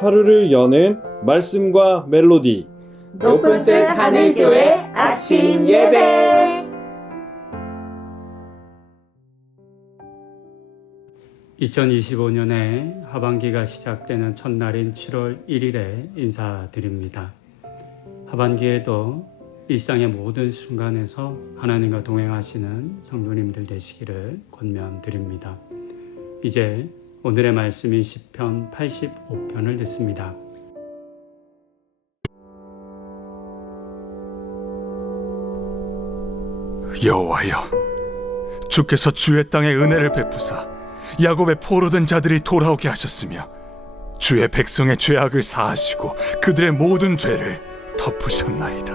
하루를 여는 말씀과 멜로디. 높은 뜻 하늘교회 아침 예배. 2025년에 하반기가 시작되는 첫날인 7월 1일에 인사드립니다. 하반기에도 일상의 모든 순간에서 하나님과 동행하시는 성도님들 되시기를 권면드립니다. 이제 오늘의 말씀인 시편 85편을 듣습니다. 여호와여, 주께서 주의 땅에 은혜를 베푸사 야곱의 포로된 자들이 돌아오게 하셨으며 주의 백성의 죄악을 사하시고 그들의 모든 죄를 덮으셨나이다.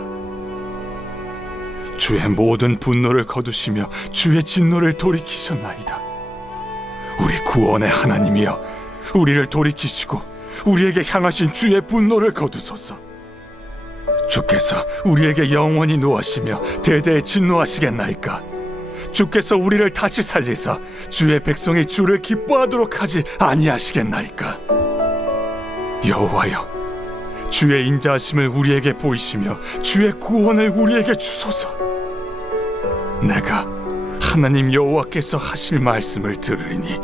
주의 모든 분노를 거두시며 주의 진노를 돌이키셨나이다. 우리 구원의 하나님이여, 우리를 돌이키시고 우리에게 향하신 주의 분노를 거두소서. 주께서 우리에게 영원히 노하시며 대대에 진노하시겠나이까? 주께서 우리를 다시 살리사 주의 백성이 주를 기뻐하도록 하지 아니하시겠나이까? 여호와여, 주의 인자하심을 우리에게 보이시며 주의 구원을 우리에게 주소서. 내가 하나님 여호와께서 하실 말씀을 들으리니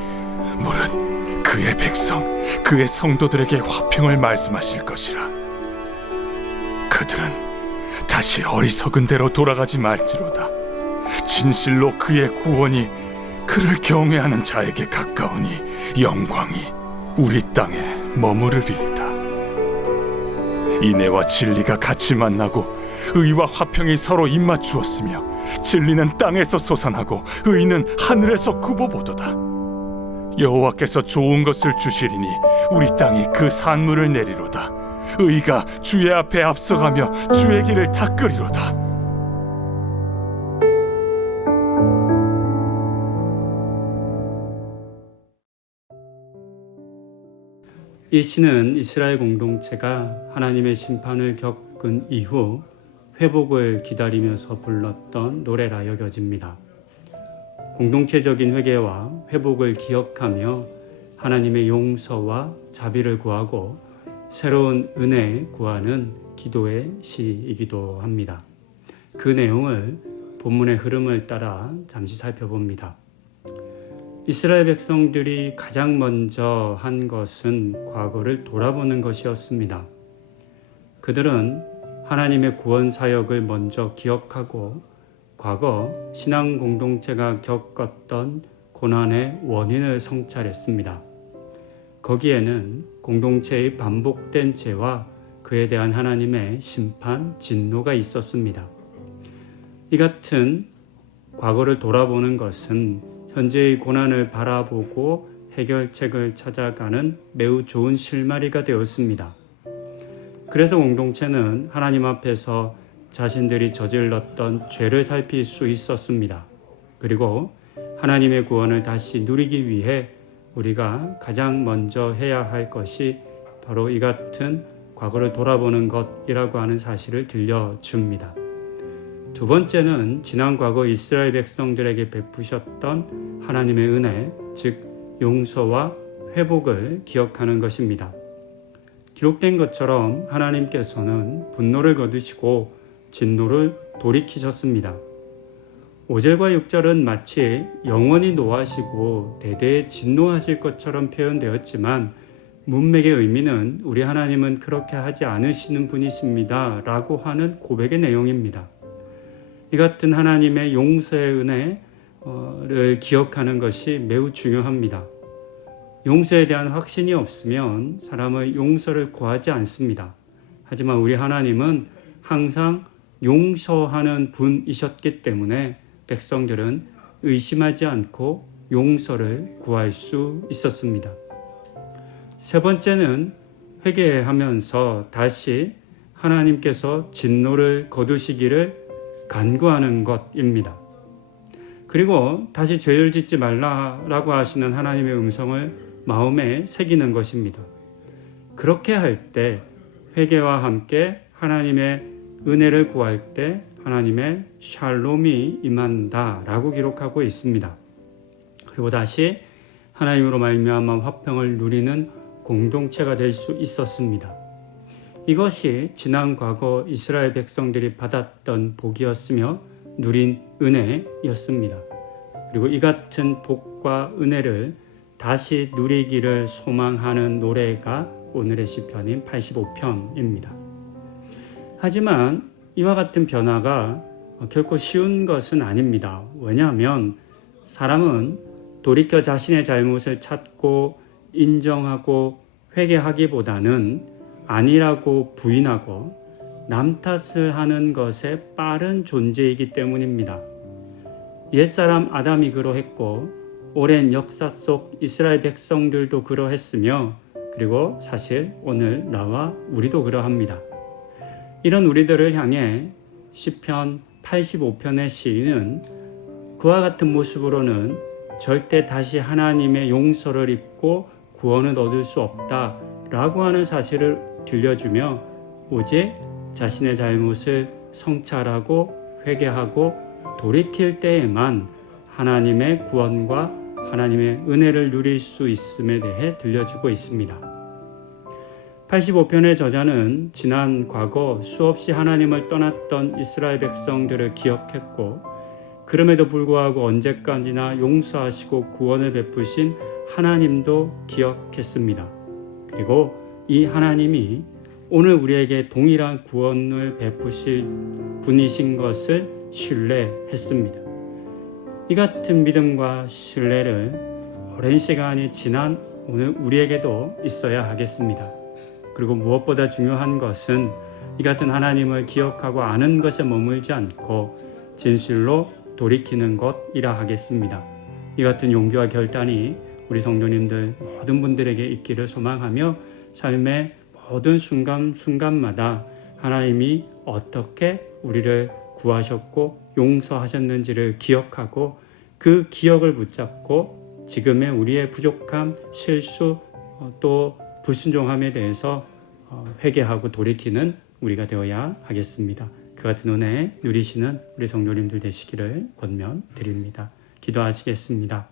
무릇 그의 백성, 그의 성도들에게 화평을 말씀하실 것이라. 그들은 다시 어리석은 대로 돌아가지 말지로다. 진실로 그의 구원이 그를 경외하는 자에게 가까우니 영광이 우리 땅에 머무르리이다. 인애와 진리가 같이 만나고 의와 화평이 서로 입맞추었으며 진리는 땅에서 솟아나고 의는 하늘에서 굽어보도다. 여호와께서 좋은 것을 주시리니 우리 땅이 그 산물을 내리로다. 의가 주의 앞에 앞서가며 주의 길을 닦으리로다. 이 시는 이스라엘 공동체가 하나님의 심판을 겪은 이후 회복을 기다리면서 불렀던 노래라 여겨집니다. 공동체적인 회개와 회복을 기억하며 하나님의 용서와 자비를 구하고 새로운 은혜 구하는 기도의 시이기도 합니다. 그 내용을 본문의 흐름을 따라 잠시 살펴봅니다. 이스라엘 백성들이 가장 먼저 한 것은 과거를 돌아보는 것이었습니다. 그들은 하나님의 구원 사역을 먼저 기억하고 과거 신앙 공동체가 겪었던 고난의 원인을 성찰했습니다. 거기에는 공동체의 반복된 죄와 그에 대한 하나님의 심판, 진노가 있었습니다. 이 같은 과거를 돌아보는 것은 현재의 고난을 바라보고 해결책을 찾아가는 매우 좋은 실마리가 되었습니다. 그래서 공동체는 하나님 앞에서 자신들이 저질렀던 죄를 살필 수 있었습니다. 그리고 하나님의 구원을 다시 누리기 위해 우리가 가장 먼저 해야 할 것이 바로 이 같은 과거를 돌아보는 것이라고 하는 사실을 들려줍니다. 두 번째는 지난 과거 이스라엘 백성들에게 베푸셨던 하나님의 은혜, 즉 용서와 회복을 기억하는 것입니다. 기록된 것처럼 하나님께서는 분노를 거두시고 진노를 돌이키셨습니다. 5절과 6절은 마치 영원히 노하시고 대대에 진노하실 것처럼 표현되었지만 문맥의 의미는 우리 하나님은 그렇게 하지 않으시는 분이십니다 라고 하는 고백의 내용입니다. 이 같은 하나님의 용서의 은혜를 기억하는 것이 매우 중요합니다. 용서에 대한 확신이 없으면 사람의 용서를 구하지 않습니다. 하지만 우리 하나님은 항상 용서하는 분이셨기 때문에 백성들은 의심하지 않고 용서를 구할 수 있었습니다. 세 번째는 회개하면서 다시 하나님께서 진노를 거두시기를 간구하는 것입니다. 그리고 다시 죄를 짓지 말라라고 하시는 하나님의 음성을 마음에 새기는 것입니다. 그렇게 할 때 회개와 함께 하나님의 은혜를 구할 때 하나님의 샬롬이 임한다라고 기록하고 있습니다. 그리고 다시 하나님으로 말미암아 화평을 누리는 공동체가 될 수 있었습니다. 이것이 지난 과거 이스라엘 백성들이 받았던 복이었으며 누린 은혜였습니다. 그리고 이 같은 복과 은혜를 다시 누리기를 소망하는 노래가 오늘의 시편인 85편입니다. 하지만 이와 같은 변화가 결코 쉬운 것은 아닙니다. 왜냐하면 사람은 돌이켜 자신의 잘못을 찾고 인정하고 회개하기보다는 아니라고 부인하고 남 탓을 하는 것에 빠른 존재이기 때문입니다. 옛사람 아담이 그러했고 오랜 역사 속 이스라엘 백성들도 그러했으며 그리고 사실 오늘 나와 우리도 그러합니다. 이런 우리들을 향해 시편 85편의 시인은 그와 같은 모습으로는 절대 다시 하나님의 용서를 입고 구원을 얻을 수 없다라고 하는 사실을 들려주며 오직 자신의 잘못을 성찰하고 회개하고 돌이킬 때에만 하나님의 구원과 하나님의 은혜를 누릴 수 있음에 대해 들려주고 있습니다. 85편의 저자는 지난 과거 수없이 하나님을 떠났던 이스라엘 백성들을 기억했고 그럼에도 불구하고 언제까지나 용서하시고 구원을 베푸신 하나님도 기억했습니다. 그리고 이 하나님이 오늘 우리에게 동일한 구원을 베푸실 분이신 것을 신뢰했습니다. 이 같은 믿음과 신뢰를 오랜 시간이 지난 오늘 우리에게도 있어야 하겠습니다. 그리고 무엇보다 중요한 것은 이 같은 하나님을 기억하고 아는 것에 머물지 않고 진실로 돌이키는 것이라 하겠습니다. 이 같은 용기와 결단이 우리 성도님들 모든 분들에게 있기를 소망하며 삶의 모든 순간마다 하나님이 어떻게 우리를 구하셨고 용서하셨는지를 기억하고 그 기억을 붙잡고 지금의 우리의 부족함, 실수, 또 불순종함에 대해서 회개하고 돌이키는 우리가 되어야 하겠습니다. 그 같은 은혜 누리시는 우리 성도님들 되시기를 권면드립니다. 기도하시겠습니다.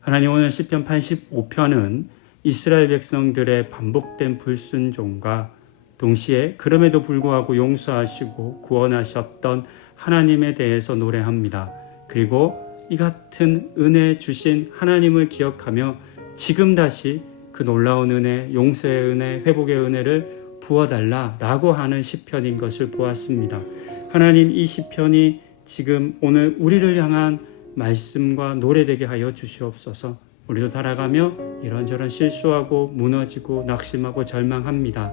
하나님, 오늘 시편 85편은 이스라엘 백성들의 반복된 불순종과 동시에 그럼에도 불구하고 용서하시고 구원하셨던 하나님에 대해서 노래합니다. 그리고 이 같은 은혜 주신 하나님을 기억하며 지금 다시 그 놀라운 은혜, 용서의 은혜, 회복의 은혜를 부어달라라고 하는 시편인 것을 보았습니다. 하나님, 이 시편이 지금 오늘 우리를 향한 말씀과 노래되게 하여 주시옵소서. 우리도 살아가며 이런저런 실수하고 무너지고 낙심하고 절망합니다.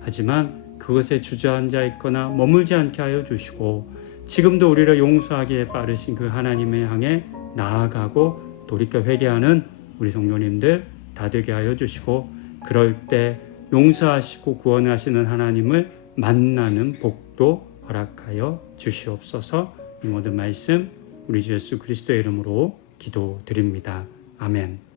하지만 그것에 주저앉아 있거나 머물지 않게 하여 주시고 지금도 우리를 용서하기에 빠르신 그 하나님을 향해 나아가고 돌이켜 회개하는 우리 성도님들 다 되게 하여 주시고 그럴 때 용서하시고 구원하시는 하나님을 만나는 복도 허락하여 주시옵소서. 이 모든 말씀 우리 주 예수 그리스도의 이름으로 기도드립니다. 아멘.